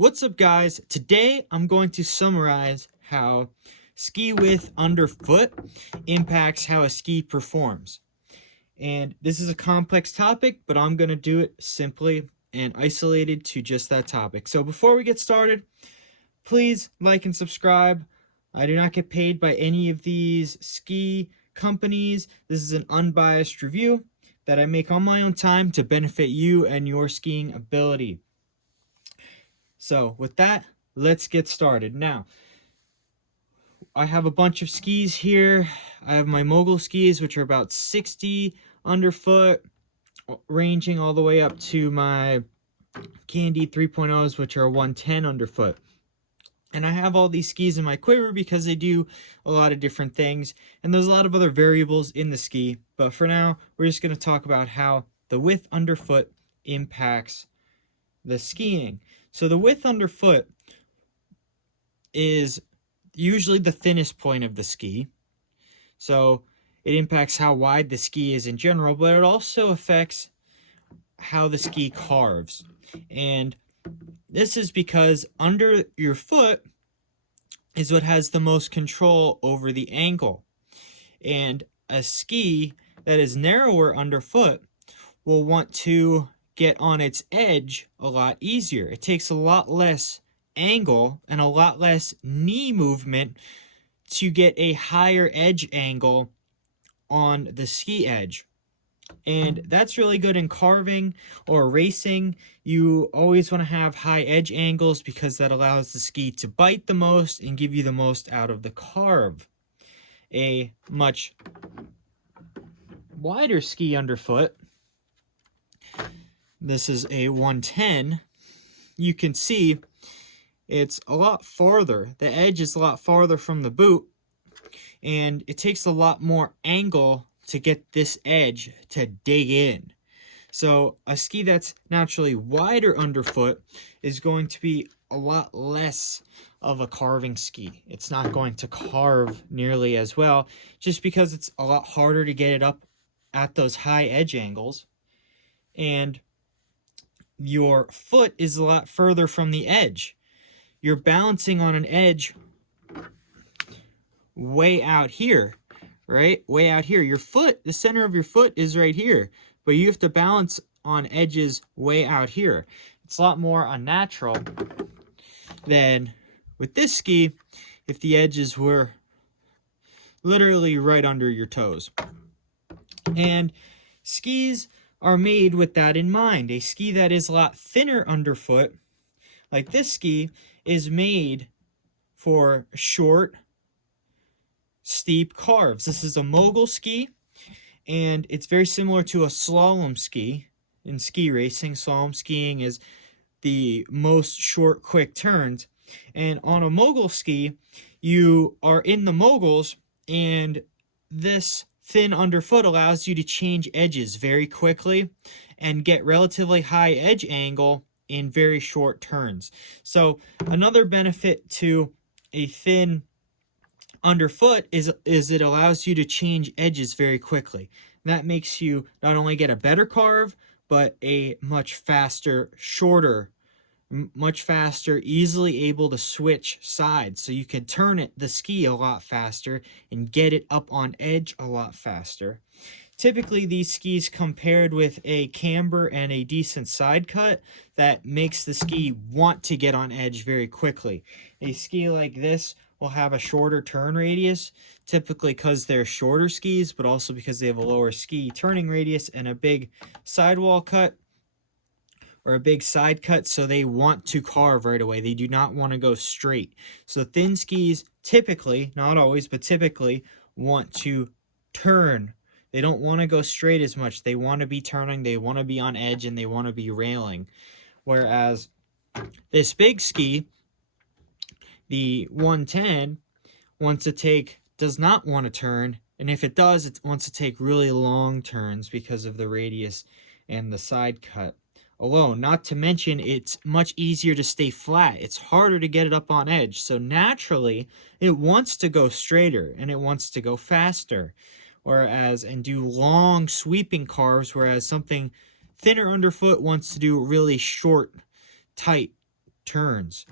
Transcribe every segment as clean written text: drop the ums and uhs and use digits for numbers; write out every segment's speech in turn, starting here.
What's up, guys? Today I'm going to summarize how ski width underfoot impacts how a ski performs. And this is a complex topic, but I'm going to do it simply and isolated to just that topic. So before we get started, please like and subscribe. I do not get paid by any of these ski companies. This is an unbiased review that I make on my own time to benefit you and your skiing ability. So with that, let's get started. Now, I have a bunch of skis here. I have my mogul skis, which are about 60 underfoot, ranging all the way up to my Candy 3.0s, which are 110 underfoot. And I have all these skis in my quiver because they do a lot of different things, and there's a lot of other variables in the ski. But for now, we're just going to talk about how the width underfoot impacts the skiing. So the width underfoot is usually the thinnest point of the ski. So it impacts how wide the ski is in general, but it also affects how the ski carves. And this is because under your foot is what has the most control over the angle. And a ski that is narrower underfoot will want to get on its edge a lot easier. It takes a lot less angle and a lot less knee movement to get a higher edge angle on the ski edge. And that's really good in carving or racing. You always want to have high edge angles because that allows the ski to bite the most and give you the most out of the carve. A much wider ski underfoot, this is a 110, you can see it's a lot farther. The edge is a lot farther from the boot, and it takes a lot more angle to get this edge to dig in. So a ski that's naturally wider underfoot is going to be a lot less of a carving ski. It's not going to carve nearly as well just because it's a lot harder to get it up at those high edge angles. And your foot is a lot further from the edge. You're balancing on an edge way out here, right? Way out here. Your foot, the center of your foot is right here, but you have to balance on edges way out here. It's a lot more unnatural than with this ski if the edges were literally right under your toes. And skis are made with that in mind. A ski that is a lot thinner underfoot, like this ski, is made for short, steep carves. This is a mogul ski, and it's very similar to a slalom ski. In ski racing, slalom skiing is the most short, quick turns. And on a mogul ski, you are in the moguls, and this thin underfoot allows you to change edges very quickly and get relatively high edge angle in very short turns. So another benefit to a thin underfoot is it allows you to change edges very quickly. That makes you not only get a better carve, but a much faster, shorter, much faster, easily able to switch sides. So you can turn the ski a lot faster and get it up on edge a lot faster. Typically, these skis come paired with a camber and a decent side cut that makes the ski want to get on edge very quickly. A ski like this will have a shorter turn radius, typically because they're shorter skis, but also because they have a lower ski turning radius and a big sidewall cut or a big side cut, so they want to carve right away. They do not want to go straight. So thin skis typically, not always, but typically want to turn. They don't want to go straight as much. They want to be turning, they want to be on edge, and they want to be railing. Whereas this big ski, the 110, does not want to turn, and if it does, it wants to take really long turns because of the radius and the side cut alone. Not to mention, it's much easier to stay flat. It's harder to get it up on edge. So naturally, it wants to go straighter and it wants to go faster, and do long sweeping carves, whereas something thinner underfoot wants to do really short, tight turns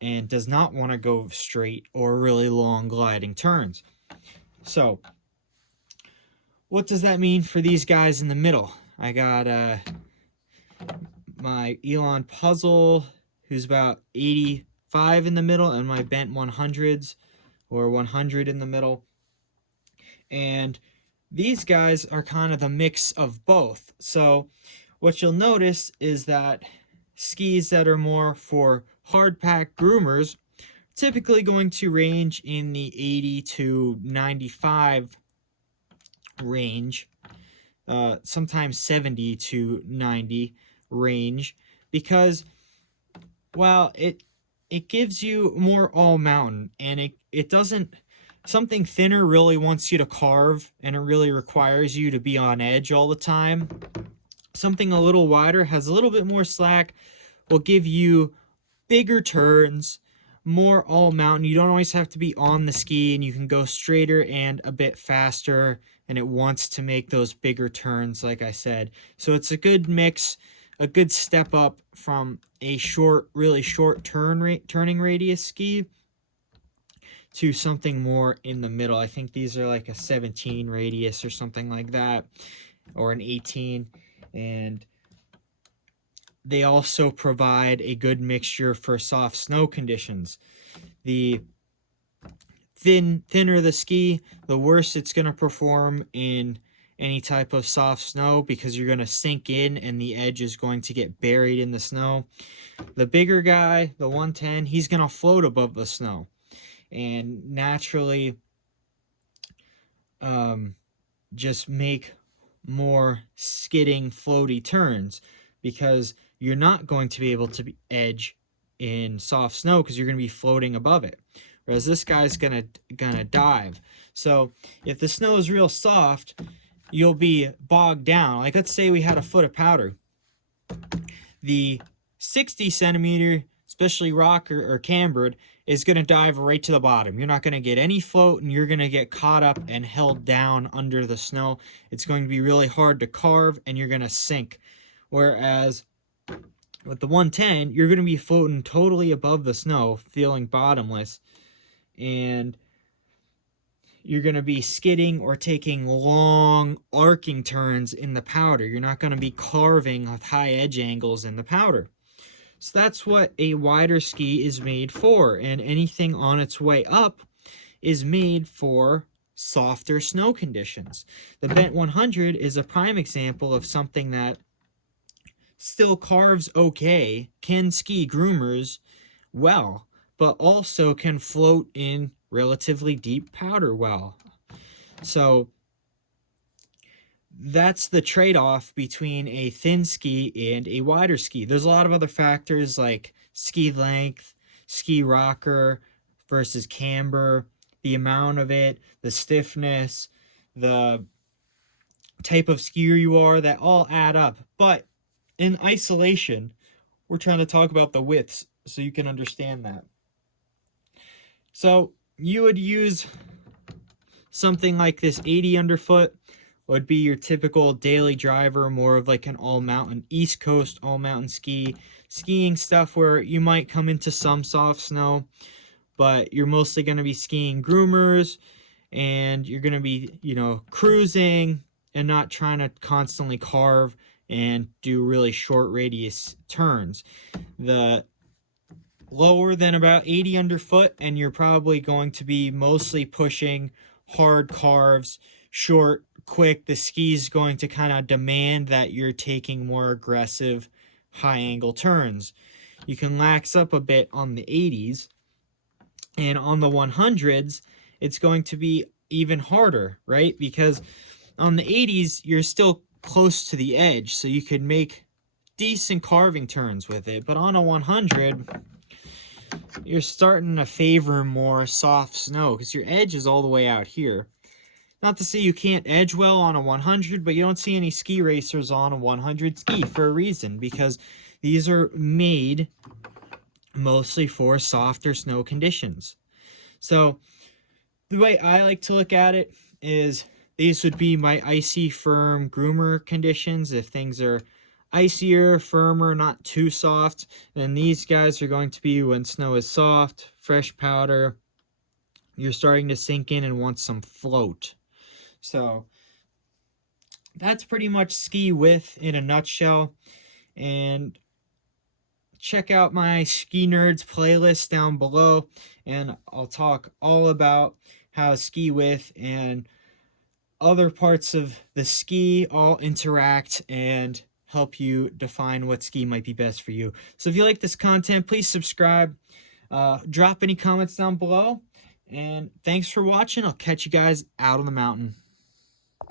and does not want to go straight or really long gliding turns. So what does that mean for these guys in the middle? I got my Elon Puzzle, who's about 85 in the middle, and my Bent 100s, or 100 in the middle. And these guys are kind of the mix of both. So what you'll notice is that skis that are more for hard pack groomers typically going to range in the 80 to 95 range, sometimes 70 to 90 range, because, well, it gives you more all mountain, and it doesn't, something thinner really wants you to carve, and it really requires you to be on edge all the time. Something a little wider has a little bit more slack, will give you bigger turns, more all mountain. You don't always have to be on the ski, and you can go straighter and a bit faster, and it wants to make those bigger turns, like I said. So it's a good mix, a good step up from a short, really short turning radius ski to something more in the middle. I think these are like a 17 radius or something like that, or an 18. And they also provide a good mixture for soft snow conditions. The thinner the ski, the worse it's going to perform in any type of soft snow, because you're going to sink in and the edge is going to get buried in the snow. The bigger guy, the 110, he's going to float above the snow and naturally just make more skidding, floaty turns, because you're not going to be able to edge in soft snow because you're going to be floating above it. Whereas this guy's gonna dive. So if the snow is real soft, you'll be bogged down. Like, let's say we had a foot of powder. The 60 centimeter, especially rock or cambered, is going to dive right to the bottom. You're not going to get any float, and you're going to get caught up and held down under the snow. It's going to be really hard to carve, and you're going to sink. Whereas with the 110, you're going to be floating totally above the snow, feeling bottomless, and you're going to be skidding or taking long arcing turns in the powder. You're not going to be carving with high edge angles in the powder. So that's what a wider ski is made for, and anything on its way up is made for softer snow conditions. The Bent 100 is a prime example of something that still carves okay, can ski groomers well, but also can float in relatively deep powder well. So that's the trade-off between a thin ski and a wider ski. There's a lot of other factors like ski length, ski rocker versus camber, the amount of it, the stiffness, the type of skier you are, that all add up. But in isolation, we're trying to talk about the widths so you can understand that. So you would use something like this 80 underfoot, would be your typical daily driver, more of like an all-mountain, East Coast all-mountain skiing stuff, where you might come into some soft snow, but you're mostly going to be skiing groomers, and you're going to be, cruising and not trying to constantly carve and do really short radius turns. The lower than about 80 underfoot, and you're probably going to be mostly pushing hard carves, short, quick. The ski's going to kind of demand that you're taking more aggressive high angle turns. You can lax up a bit on the 80s, and on the 100s it's going to be even harder, right? Because on the 80s you're still close to the edge, so you could make decent carving turns with it, but on a 100 you're starting to favor more soft snow because your edge is all the way out here. Not to say you can't edge well on a 100, but you don't see any ski racers on a 100 ski for a reason, because these are made mostly for softer snow conditions. So the way I like to look at it is these would be my icy firm groomer conditions if things are icier, firmer, not too soft. And these guys are going to be when snow is soft, fresh powder. You're starting to sink in and want some float. So that's pretty much ski width in a nutshell. And check out my Ski Nerds playlist down below, and I'll talk all about how ski width and other parts of the ski all interact and help you define what ski might be best for you. So if you like this content, please subscribe, drop any comments down below, and thanks for watching. I'll catch you guys out on the mountain.